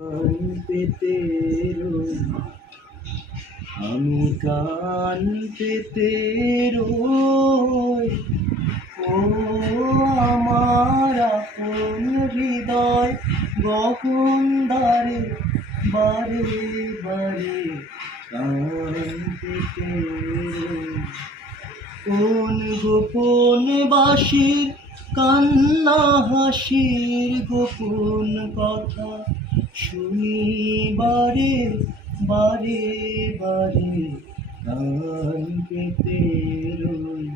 কান পেতে রই, আমি কান পেতে রই। ও আমার আপন হৃদয় গহন দ্বারে, বারে বারে কান পেতে রই। কোন গোপন বাঁশির কান্না হাসির গোপন কথা শুনি বারে বারে বারে কান পেতে রই।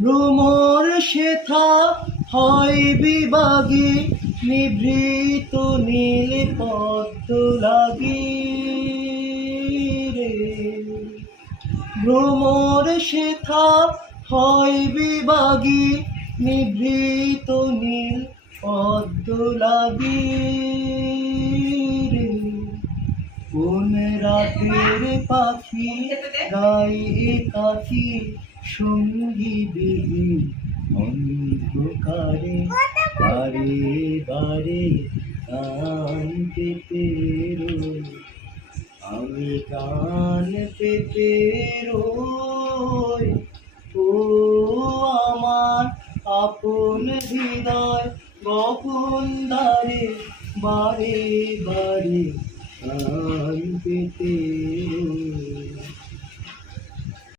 ভ্রমর শেথা হয় বিভাগে, নিভৃত নীল পদ্ম লাগি রে। ভ্রমর শেথা হয় বিভাগী, নিভৃত নীল পদ্ম লাগি রে। কোন রাতের পাখি গায়ে কাঠি সঙ্গী বিহি অন্ধকারে, বারে বারে কান পেতে রই। আমি কান পেতে রই। ও আমার আপন হৃদয় গহন দ্বারে, বারে বারে কান পেতে রই।